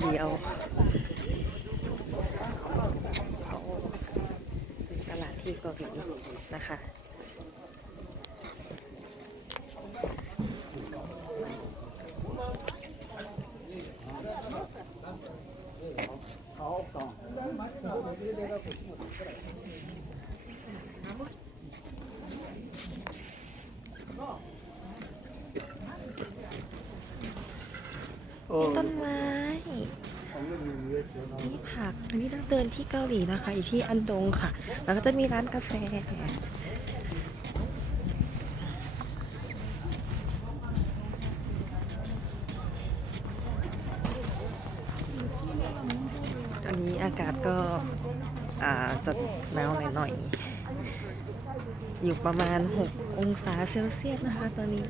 เดียวตลาดที่เกาหลีนะคะต้ นไม้นี่ผัก อันนี้ต้องเดินที่เกาหลีนะคะ อยู่ที่อันดงค่ะ แล้วก็จะมีร้านกาแฟตอนนี้อากาศก็จะหนาวหน่อยๆอยู่ประมาณ 6 องศาเซลเซียสนะคะตอนนี้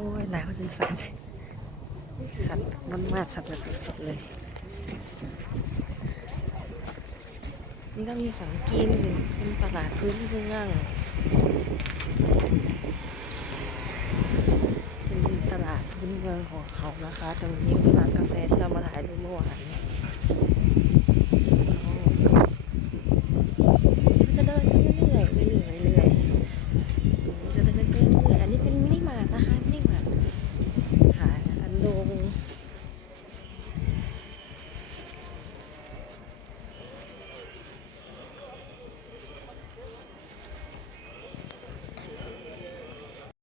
อ้ยหนาวจนสั่นสั่นมันมากสั่นแบบสุดๆเลย นี่ก็มีของกินเป็นตลาดพื้นเมืองเป็นตลาดพื้นเมืองของเขานะคะ ตรงนี้เป็นร้านกาแฟที่เรามาถ่ายรูปเมื่อวานเนี่ยก็จะเดินไปเรื่อยๆเรื่อยๆเรื่อย ๆ